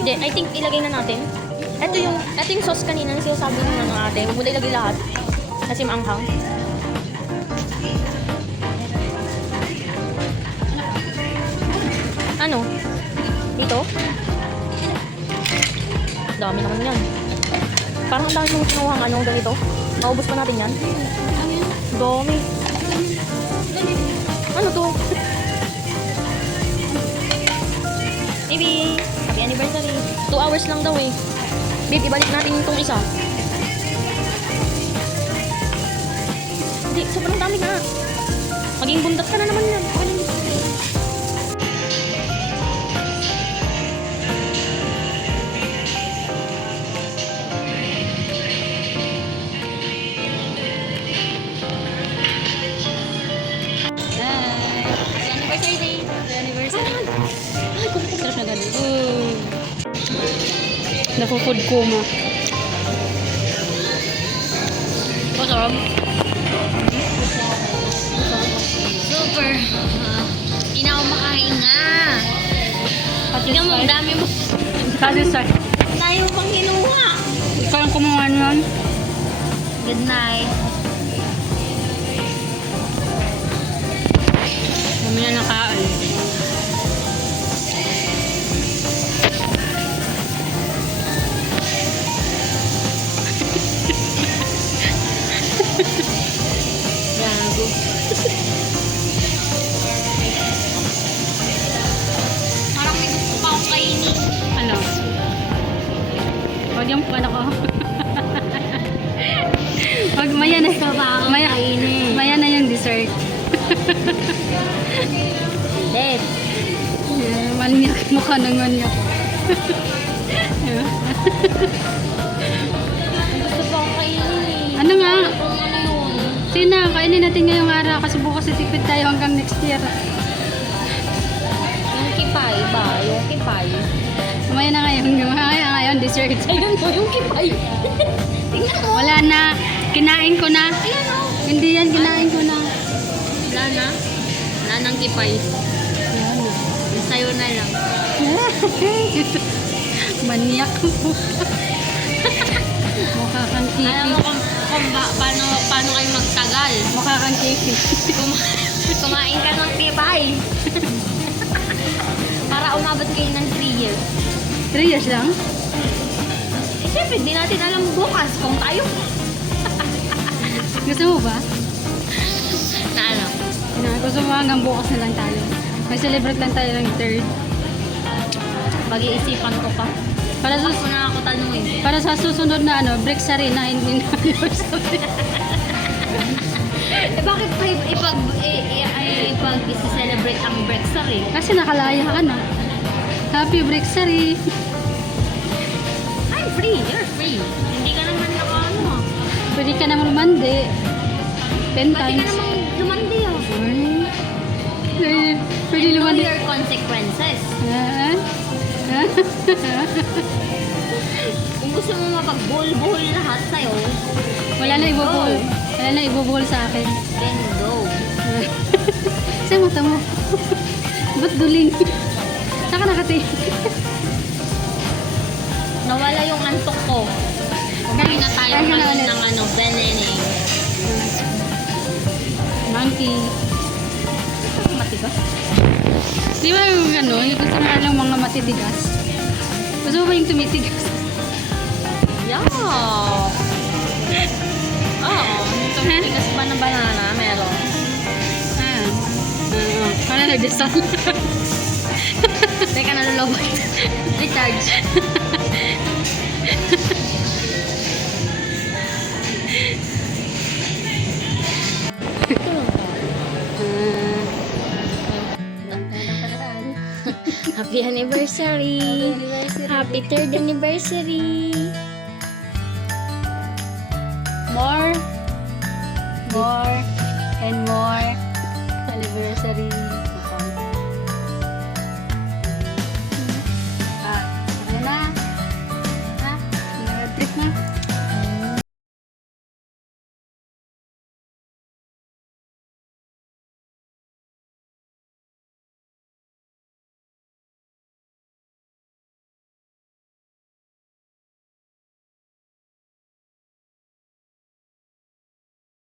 Hindi, I think ilagay na natin. Ito yung sauce kanina na sinasabi ng ano ate. Huwag mo na ilagay lahat. Kasi maanghang. Ano? Dito? Dami naman yan. Parang ang dami mong kinuha ng ano ganito. Maubos pa natin yan. Dami. Ano to? Baby, happy anniversary. 2 hours lang daw eh. Babe, ibalik natin itong isa. Hindi, sobrang dami na. Maging bundat ka na naman yan. Happy anniversary day. Happy anniversary. Sarap na gano'n. Napo-food coma. Masarap. Super. Hindi na ako makahinga. Tingnan mo, ang dami mo. Kasi sa... Tayo pang kinuha. Ikaw ang kumuha nun. Good night. Kami na nakain. Gago. Parang may gusto pa akong kainin. Ano? Huwag yung ano ko. Huwag, maya na. Gusto pa akong kainin. Maya na yung dessert. Dave. Manyak. Mukha ng manyak. Gusto pa akong kainin eh. Ano nga? Kung ano yun. Sige na, kainin natin ngayong araw kasi bukas itipid tayo hanggang next year. Yung kipay ba? Yung kipay. Maya na ngayon, dessert. Ayun mo, yung kipay. Tingnan mo. Wala na. Kinain ko na. Ayan o. Hindi yan, kinain ko na. Wala na. Wala nang kipay. Sa'yo na lang. Manyak. Mukha kang Alam mo kipi. kung paano kayo magtagal. Mukha kang kipi. Kumain ka ng kipay. Para umabot kayo ng 3 years. 3 years lang? Eh, siyempre, di natin alam bukas kung tayo. Gusto mo ba? Na ano? Gusto mo hanggang bukas na lang tayo. May celebrate lang tayo ng 3rd. Pag-iisipan ko pa. Para sa, Bukas mo na ako tanungin. para sa susunod na breaksary na hindi na anniversary. Eh, bakit pa ipag-celebrate ang breaksary? Kasi nakalaya ka na. Happy breaksary. I'm free. You're free. Hindi ka naman nakaano ah. Pwede ka naman lumandi. 10 Pwede ka times. naman lumandi ah. Pwede Know lumandi. your consequences. Kung gusto mo mapag-buhol-buhol lahat sa'yo, Wala na ibubuhol. Wala na ibubuhol sa akin. then go. Sa mata mo. Ba't duling? Saka nakating. Nawala yung antok ko. Kumain na tayo Kain ka na ngayon ulit. ng ano, benening. Monkey. Matigas. Di ba yung ano, yung gusto mo lang mga matitigas? Gusto mo ba yung tumitigas? Yeah. Oo. Tumitigas ba ng banana? Meron. Para nagdasal. Teka, nalulobot. Recharge. Happy anniversary! Happy 3rd anniversary! More more and more anniversary.